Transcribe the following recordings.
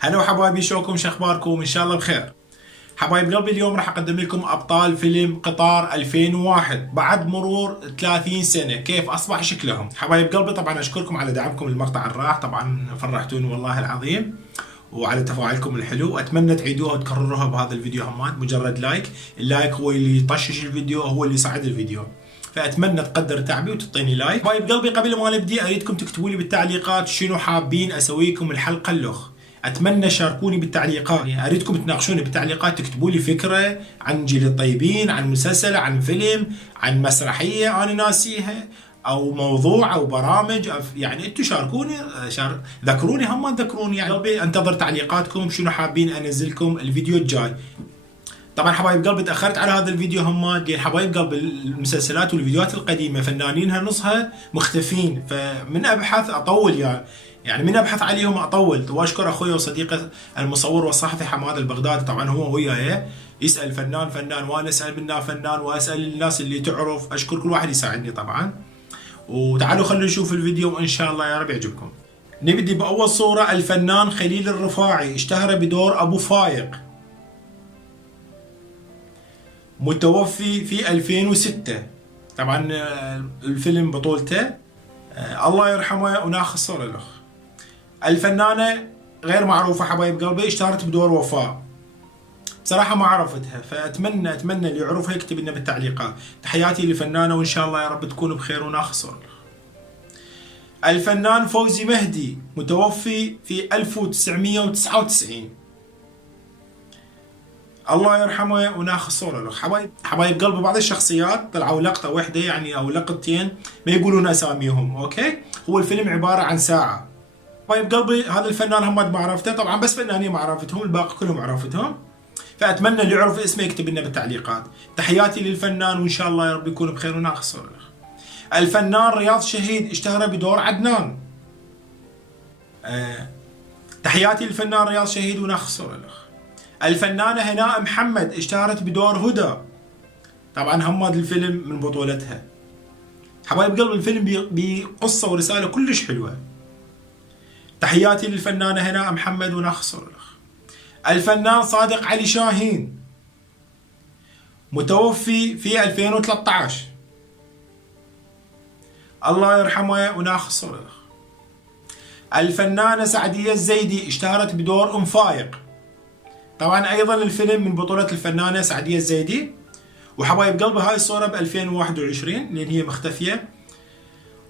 هلا وحبايبي، شلونكم؟ شو اخباركم؟ ان شاء الله بخير. حبايب قلبي، اليوم راح اقدم لكم ابطال فيلم قطار 2001 بعد مرور 30 سنه، كيف اصبح شكلهم. حبايب قلبي، طبعا اشكركم على دعمكم المقطع الراح، طبعا فرحتوني والله العظيم، وعلى تفاعلكم الحلو. واتمنى تعيدوها وتكرروها بهذا الفيديو همات، مجرد لايك، اللايك هو اللي يطشش الفيديو، هو اللي يصعد الفيديو، فاتمنى تقدر تعبي وتعطيني لايك. حبايب قلبي، قبل ما نبدي اريدكم تكتبوا لي بالتعليقات شنو حابين اسويكم الحلقه اللخ. اتمنى شاركوني بالتعليقات، يعني اريدكم تناقشوني بالتعليقات، تكتبوا لي فكره عن جيل الطيبين، عن مسلسل، عن فيلم، عن مسرحيه انا ناسيها، او موضوع او برامج، يعني انتم شاركوني، ذكروني، هم ذكروني، يعني قلبي انتظر تعليقاتكم شنو حابين انزلكم الفيديو الجاي. طبعا حبايب قلبي، تاخرت على هذا الفيديو همات، لان حبايب قلبي المسلسلات والفيديوهات القديمه فنانينها نصها مختفين، فمن ابحث اطول يعني من ابحث عليهم اطول. واشكر اخوي وصديقي المصور والصحفي حماد البغدادي، طبعا هو وياي يسال فنان وانا اسال منا فنان، واسال الناس اللي تعرف، اشكر كل واحد يساعدني طبعا. وتعالوا خلينا نشوف الفيديو وان شاء الله يا رب يعجبكم. نبدي باول صوره. الفنان خليل الرفاعي اشتهر بدور ابو فايق، متوفي في 2006. طبعا الفيلم بطولته الله يرحمه وناخذ الصورة له. الفنانة غير معروفة حبايب قلبي، اشتهرت بدور وفاء، بصراحة ما عرفتها، فأتمنى اللي يعرفها يكتب لنا بالتعليقات. تحياتي للفنانة، وإن شاء الله يا رب تكون بخير وناخذ صورة له. الفنان فوزي مهدي، متوفي في 1999. الله يرحمه وناخذ صوره له. حبايب قلبي، بعض الشخصيات طلعوا لقطه واحده يعني او لقطتين ما يقولون اساميهم، اوكي؟ هو الفيلم عباره عن ساعه. حبايب قلبي، هذا الفنان هم ما عرفته طبعا، بس فنانين ما عرفتهم، الباقي كلهم عرفتهم، فاتمنى اللي يعرف اسمه يكتب لنا بالتعليقات. تحياتي للفنان، وان شاء الله يا رب يكون بخير وناخذ صوره له. الفنان رياض شهيد اشتهر بدور عدنان. تحياتي للفنان رياض شهيد وناخذ صوره له. الفنانة هناء محمد اشتهرت بدور هدى، طبعا هم الفيلم من بطولتها. حبايب قلب، الفيلم بقصة ورسالة كلش حلوة. تحياتي للفنانة هناء محمد وناخذ صورة له. الفنان صادق علي شاهين، متوفي في 2013. الله يرحمه وناخذ صورة له. الفنانة سعدية الزيدي اشتهرت بدور ام فايق، طبعا ايضا الفيلم من بطولة الفنانة سعدية الزيدي. وحبايب قلبي، هاي الصورة ب 2021 لان هي مختفية،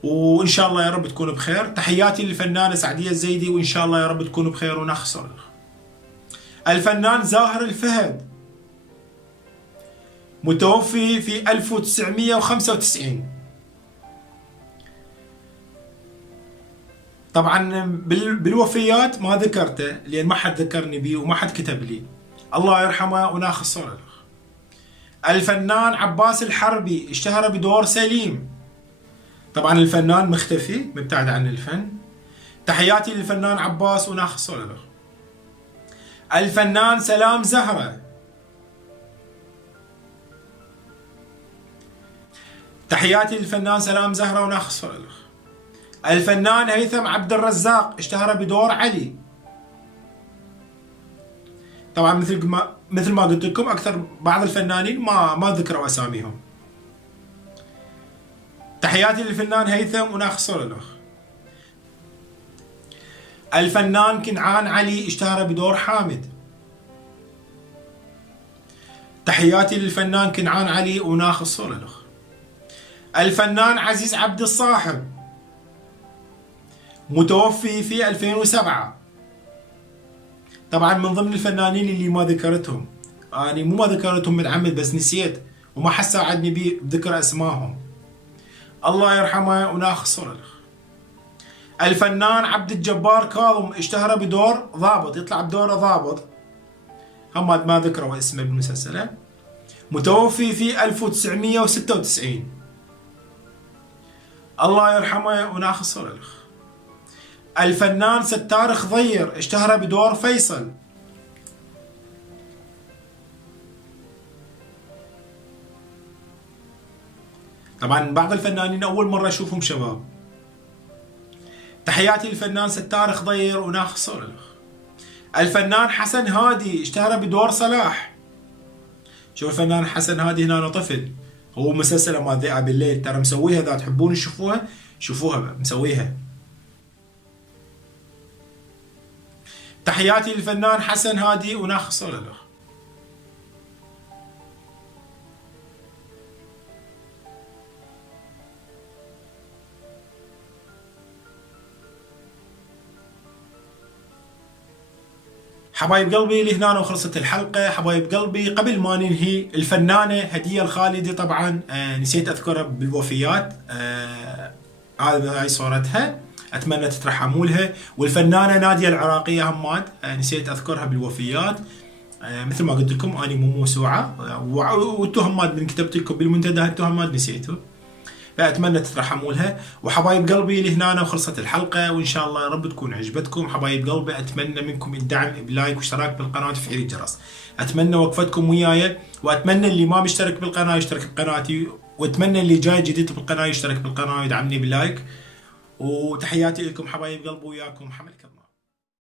وان شاء الله يا رب تكون بخير. تحياتي للفنانة سعدية الزيدي، وان شاء الله يا رب تكون بخير وناخذ صورة. الفنان زاهر الفهد، متوفي في 1995. طبعا بالوفيات ما ذكرته لان ما حد ذكرني بيه وما حد كتب لي، الله يرحمه وناخذ صورة له. الفنان عباس الحربي اشتهر بدور سليم، طبعا الفنان مختفي مبتعد عن الفن. تحياتي للفنان عباس وناخذ صورة له. الفنان سلام زهرة، تحياتي للفنان سلام زهرة وناخذ صورة له. الفنان هيثم عبد الرزاق اشتهر بدور علي، طبعا مثل ما قلت لكم، اكثر بعض الفنانين ما ذكروا اساميهم. تحياتي للفنان هيثم وناخذ صورة له. الفنان كنعان علي اشتهر بدور حامد، تحياتي للفنان كنعان علي وناخذ صورة له. الفنان عزيز عبد الصاحب، متوفي في 2007. طبعا من ضمن الفنانين اللي ما ذكرتهم، يعني مو ما ذكرتهم متعمد، بس نسيت وما حد ساعدني بذكر اسمائهم. الله يرحمه وناخذ صورة له. الفنان عبد الجبار كاظم اشتهر بدور ضابط، يطلع بدور ضابط، هم ما ذكروا اسمه بالمسلسل، متوفي في 1996. الله يرحمه وناخذ صورة له. الفنان ستار خضير اشتهر بدور فيصل، طبعا بعض الفنانين اول مرة اشوفهم شباب. تحياتي للفنان ستار خضير وناخذ صورة له. الفنان حسن هادي اشتهر بدور صلاح. شوف الفنان حسن هادي هنا طفل، هو مسلسل مال ذئاب الليل ترى مسويها، اذا تحبون تشوفوها شوفوها مسويها. تحياتي للفنان حسن هادي وناخذ صورة له. حبايب قلبي لهنا وخلصت الحلقة. حبايب قلبي قبل ما ننهي، الفنانة هدية الخالدي طبعا نسيت اذكرها بالوفيات، هاي صورتها، اتمنى تترحموا لها. والفنانة نادية العراقية هماد نسيت اذكرها بالوفيات، مثل ما قلت لكم اني مو موسوعة، وانتم هماد من كتبت لكم بالمنتدى انتم هماد نسيتوا، فاتمنى تترحموا لها. وحبايب قلبي لهنا وخلصت الحلقه، وان شاء الله يا رب تكون عجبتكم. حبايب قلبي اتمنى منكم الدعم بلايك واشتراك بالقناه وتفعيل الجرس. اتمنى وقفتكم وياي، واتمنى اللي ما مشترك بالقناه يشترك بقناتي، واتمنى اللي جاي جديد بالقناه يشترك بالقناه ويدعمني باللايك. وتحياتي لكم حبايب قلبي، وياكم محمد كرم.